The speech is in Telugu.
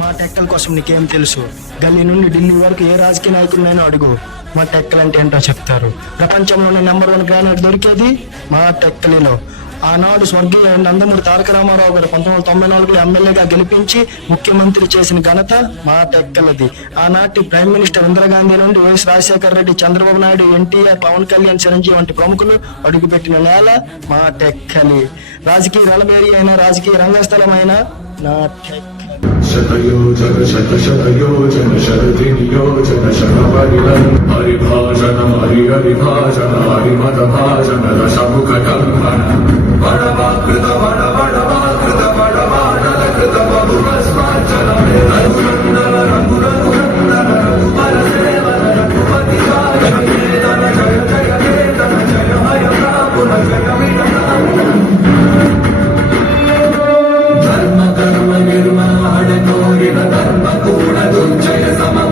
మా టెక్కల కోసం నీకేం తెలుసు? గల్లీ నుండి ఢిల్లీ వరకు ఏ రాజకీయ నాయకుడినైనా అడుగు, మా టెక్కలు అంటే ఏంటో చెప్తారు. ప్రపంచంలోనే నెంబర్ 1 గ్రానైట్ దొరికేది మా టెక్కలిలో. ఆనాడు స్వర్గీయ నందమూరి తారక రామారావు గారు 1994లో ఎమ్మెల్యేగా గెలిపించి ముఖ్యమంత్రి చేసిన ఘనత మా టెక్కలది. ఆనాటి ప్రైమ్ మినిస్టర్ ఇందిరాగాంధీ నుండి వైఎస్ రాజశేఖర రెడ్డి, చంద్రబాబు నాయుడు, ఎన్టీఆర్, పవన్ కళ్యాణ్, చిరంజీవి వంటి ప్రముఖులు అడుగుపెట్టిన నేల మా టెక్కలి. రాజకీయ రలబేరి అయిన, రాజకీయ రంగస్థలమైన నా టెక్కలి. శతయోజన శత శతయోజన శరదియోజన శతపరిణం హరిభాజనం హరిహరిభాజన హరిమత భాజన రసముఖ కంకణ వడవాకృత వడవడవాకృత వడవాడల కృత బహుమ